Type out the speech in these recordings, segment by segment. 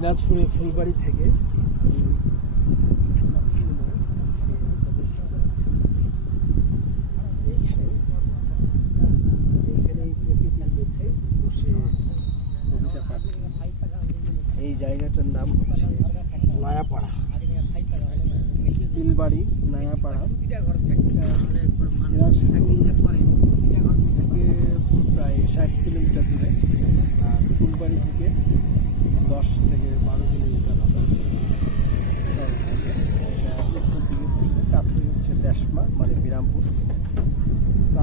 দিনাজপুরের ফুলবাড়ি থেকে এই জায়গাটার নাম হচ্ছে নয়াপাড়া। বিলবাড়ি নয়াপাড়া। প্রায় ষাট কিলোমিটার দূরে, আর ফুলবাড়ি থেকে দশ থেকে বারো কিলোমিটার কাছে হচ্ছে দেশমা মানে বিরামপুর।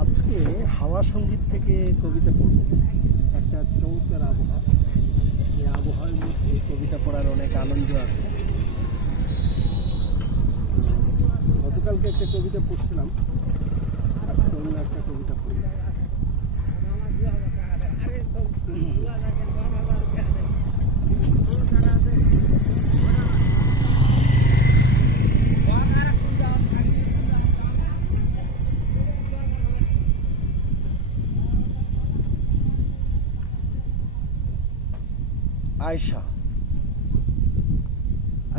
আজকে হাওয়া সংগীত থেকে কবিতা পড়ব। একটা চমৎকার আবহাওয়া। এই আবহাওয়ার মধ্যে কবিতা পড়ার অনেক আনন্দ আছে। গতকালকে একটা কবিতা পড়ছিলাম। আজকে অন্য একটা কবিতা পড়ি আয়শা।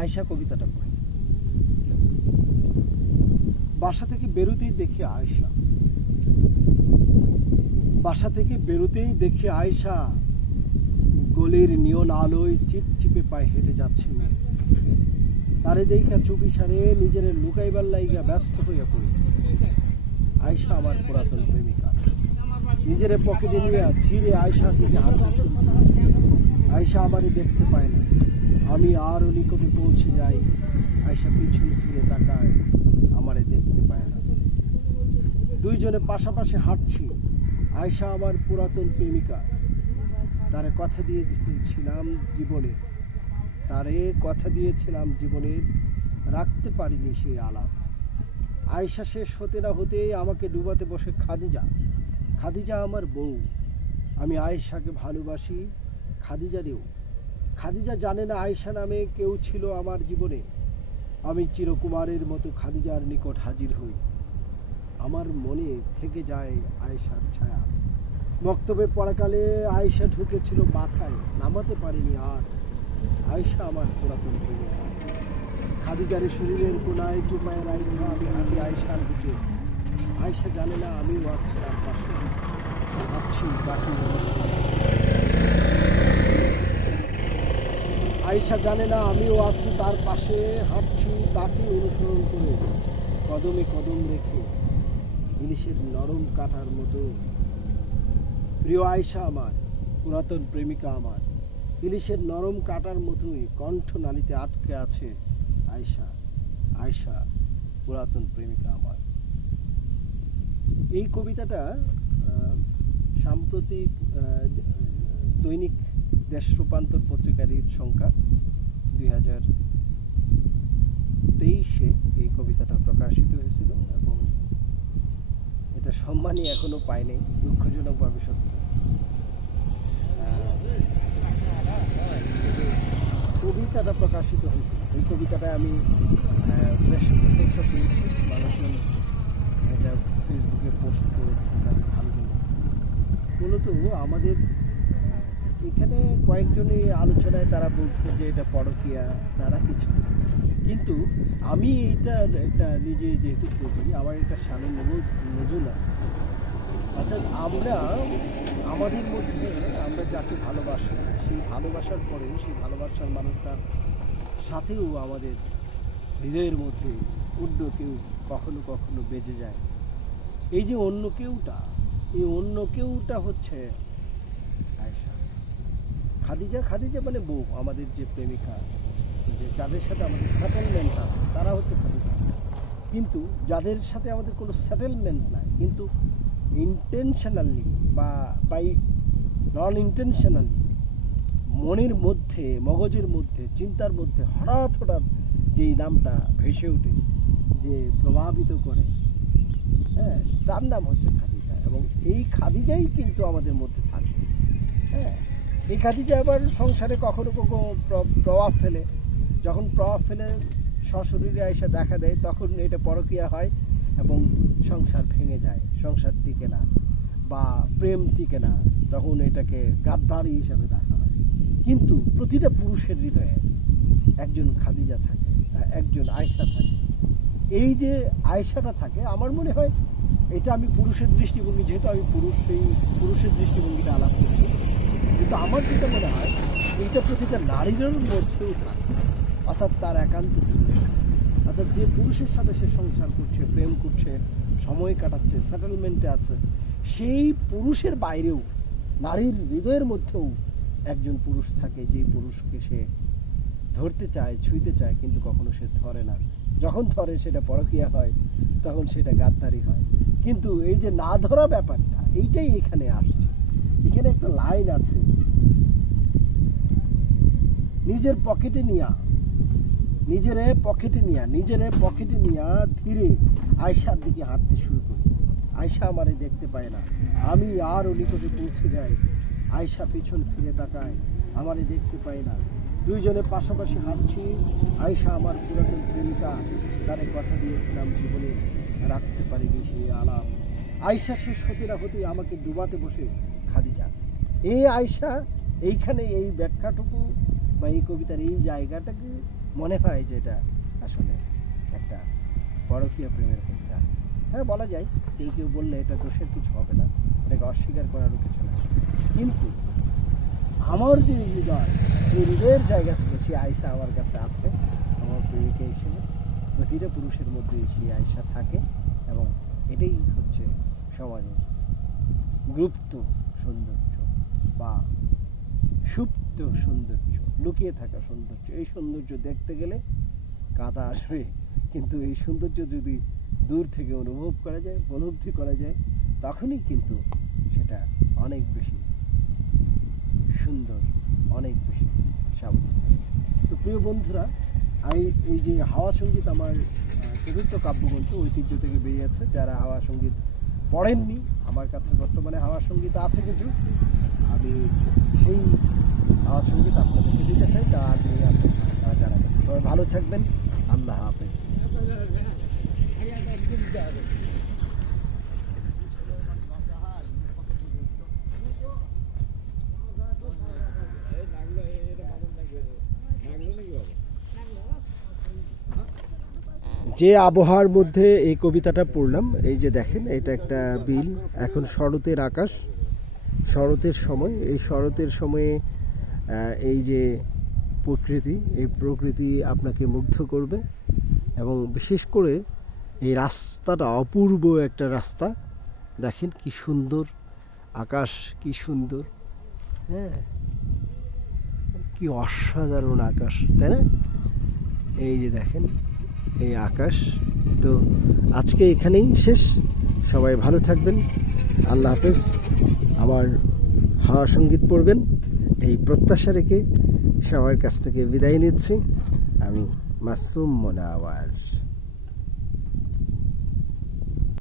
আয়শা কবিতাটা পড়ি। বাসা থেকে বেরোতেই দেখি আয়শা। বাসা থেকে বেরোতেই দেখি আয়শা গলির নিয়ন আলোয় চিপচিপে পায়ে হেঁটে যাচ্ছে মেয়ে। তারে দেখা চুপি সারে নিজের লুকাইবার লাইগা ব্যস্ত হইয়া পড়ি। আয়শা আমার পুরাতন প্রেমিকা। নিজের পকেটে নিয়ে ধীরে আয়শার দিকে হাঁটতে শুরু করি। আয়শা আমারে দেখতে পায় না। আমি আরও নিকটে পৌঁছে যাই। আয়শা পিছন ফিরে তাকায়। আমারে দেখতে পায় না। দুইজনে পাশাপাশি হাঁটছি। আয়শা আমার পুরাতন প্রেমিকা। তারে কথা দিয়ে ছিলাম জীবনে। তারে কথা দিয়েছিলাম জীবনের রাখতে পারিনি সেই আলাপ। আয়শা শেষ হতে না হতেই আমাকে ডুবাতে বসে খাদিজা। খাদিজা আমার বউ। আমি আয়েশাকে ভালোবাসি খাদিজারেও খাদিজা জানে না আয়েশা নামে কেউ ছিল আমার জীবনে। আমি চিরকুমারের মতো খাদিজার নিকট হাজির হই। আমার মনে থেকে যায় আয়েশার ছায়া। বক্তব্যে পড়াকালে আয়েশা ঢুকেছিল মাথায়, নামাতে পারিনি আর। আয়েশা আমার পুরাতন প্রেমিকা খাদিজারের শরীরের কোনায় চুপায় রাইখা আমি হাঁটি আয়েশার দিকে। আয়েশা জানে না আমিও আছি তার পাশে। ভাবছি, বাকি আয়েশা জানে না আমিও আছি তার পাশে হাঁটছি তাকে অনুসরণ করে। কদমে কদম রেখে ইলিশের নরম কাটার মতো। প্রিয় আয়েশা আমার, পুরাতন প্রেমিকা আমার, ইলিশের নরম কাটার মতোই কণ্ঠ নালীতে আটকে আছে আয়েশা আয়েশা, পুরাতন প্রেমিকা আমার। এই কবিতাটা সাম্প্রতিক দৈনিক দেশ রূপান্তর পত্রিকার ঈদ সংখ্যা। দুই হাজার তেইশে এই কবিতাটা প্রকাশিত হয়েছিল এবং সম্মানই এখনও পায়নি দুঃখজনকভাবে সত্য। কবিতাটা প্রকাশিত হয়েছে। এই কবিতাটা আমি বেশ প্রশংসা পেয়েছি। মানুষজন এটা ফেসবুকে পোস্ট করেছে তাদের ভালো লেগেছে মূলত আমাদের এখানে কয়েকজনই আলোচনায় তারা বলছে যে এটা পরকীয়া, তারা কিছু। কিন্তু আমি এইটা একটা নিজে যেহেতু করি, আমার একটা সামনে নজুল আছে। অর্থাৎ আমরা, আমাদের মধ্যে আমরা যাকে ভালোবাসি, সেই ভালোবাসার পরে সেই ভালোবাসার মানুষটার সাথেও আমাদের হৃদয়ের মধ্যে অন্য কেউ কখনো কখনো বেজে যায়। এই যে অন্য কেউটা, এই অন্য কেউটা হচ্ছে আয়েশা। খাদিজা খাদিজা মানে বউ, আমাদের যে প্রেমিকা। যে যাদের সাথে আমাদের সেটেলমেন্ট আছে, তারা হচ্ছে কিন্তু যাদের সাথে আমাদের কোনো সেটেলমেন্ট নাই, কিন্তু ইন্টেনশনালি বা বাই নন ইন্টেনশনালি মনের মধ্যে, মগজের মধ্যে, চিন্তার মধ্যে হঠাৎ হঠাৎ যেই নামটা ভেসে ওঠে, যে প্রভাবিত করে হ্যাঁ তার নাম হচ্ছে খাদিজা। এবং এই খাদিজাই কিন্তু আমাদের মধ্যে থাকে হ্যাঁ। এই খাদিজা আবার সংসারে কখনো কখনো প্র- প্রভাব ফেলে। যখন প্রভাব ফেলে সশরীরে এসে দেখা দেয়, তখন এটা পরকীয়া হয় এবং সংসার ভেঙে যায়, সংসার টিকে না বা প্রেম টিকে না, তখন এটাকে গাদ্দারি হিসাবে দেখা হয়। কিন্তু প্রতিটা পুরুষের হৃদয়ে একজন খাদিজা থাকে, একজন আয়সা থাকে। এই যে আয়সাটা থাকে, আমার মনে হয় এটা আমি পুরুষের দৃষ্টিভঙ্গি, যেহেতু আমি পুরুষ সেই পুরুষের দৃষ্টিভঙ্গিটা আলাপ করছি কিন্তু আমার যেটা মনে হয়, এইটা প্রতিটা নারীদের মধ্যেও থাকে। অর্থাৎ তার একান্ত অর্থাৎ যে পুরুষের সাথে সে সংসার করছে, প্রেম করছে, সময় কাটাচ্ছে সেটেলমেন্টে আছে, সেই পুরুষের বাইরেও, নারীর হৃদয়ের মধ্যেও একজন পুরুষ থাকে যে পুরুষকে সে ধরতে চায়, ছুঁইতে চায়, কিন্তু কখনো সে ধরে না। যখন ধরে সেটা পরকীয়া হয়, তখন সেটা গাদ্দারি হয়। কিন্তু এই যে না ধরা ব্যাপারটা, এইটাই এখানে আসছে। এখানে একটা লাইন আছে। নিজের পকেটে নিয়া নিজেরে পকেটে নিয়া, নিজেরে পকেটে নিয়া ধীরে আয়সার দিকে হাঁটতে শুরু করি। আয়সা আমারে দেখতে পায় না। আমি আরও নিকটে পৌঁছে যাই। আয়সা পিছন ফিরে তাকায়, আমারে দেখতে পায় না। দুইজনে পাশাপাশি হাঁটছি। আয়সা আমার পুরাতন প্রেমিকা, তারে কথা দিয়েছিলাম জীবনে রাখতে পারিনি সে আলাপ। আয়সা শেষ হতে না হতেই আমাকে ডুবাতে বসে খাদি খাদিজা। এই আয়সা এইখানে এই ব্যাখ্যাটুকু বা এই কবিতার এই জায়গাটাকে মনে হয় যেটা আসলে একটা পরকীয় প্রেমের কবিতা। হ্যাঁ বলা যায়, কেউ কেউ বললে এটা দোষের কিছু হবে না, এটাকে অস্বীকার করারও কিছু না কিন্তু আমার যে হৃদয়, এই হৃদয়ের জায়গা থেকে সেই আয়সা আমার কাছে আছে, আমার প্রেমিকা হিসেবে। প্রতিটা পুরুষের মধ্যে সেই আয়সা থাকে এবং এটাই হচ্ছে সমাজের গুপ্ত সৌন্দর্য বা সুপ্ত সৌন্দর্য। লুকিয়ে থাকা সৌন্দর্য। এই সৌন্দর্য দেখতে গেলে কাদা আসবে। কিন্তু এই সৌন্দর্য যদি দূর থেকে অনুভব করা যায়, উপলব্ধি করা যায়, তখনই কিন্তু সেটা অনেক বেশি সুন্দর, অনেক বেশি স্বাভাবিক তো প্রিয় বন্ধুরা, আমি এই যে হাওয়া সংগীত আমার চতুর্থ কাব্যগ্রন্থ, ঐতিহ্য থেকে বেরিয়ে বেরিয়েছে যারা হাওয়া সংগীত পড়েননি, আমার কাছে বর্তমানে হাওয়া সংগীত আছে কিছু। আমি সেই হাওয়া সংগীত আপনাদেরকে দিতে চাই, তা আগ্রহী আছে, তারা জানাবেন সবাই ভালো থাকবেন, আল্লাহ হাফেজ। যে আবহাওয়ার মধ্যে এই কবিতাটা পড়লাম, এই যে দেখেন, এটা একটা বিল, এখন শরতের আকাশ, শরতের সময়, এই শরতের সময়ে এই যে প্রকৃতি, এই প্রকৃতি আপনাকে মুগ্ধ করবে এবং বিশেষ করে এই রাস্তাটা অপূর্ব একটা রাস্তা। দেখেন কি সুন্দর, আকাশ কি সুন্দর হ্যাঁ? কি অসাধারণ আকাশ, তাই না? এই যে দেখেন, এই আকাশ। তো আজকে এখানেই শেষ। সবাই ভালো থাকবেন। আল্লাহ হাফেজ। আমার হাওয়া সংগীত পড়বেন। এই প্রত্যাশা রেখে সবার কাছ থেকে বিদায় নিচ্ছি। আমি মাসুম মোনাওয়ার।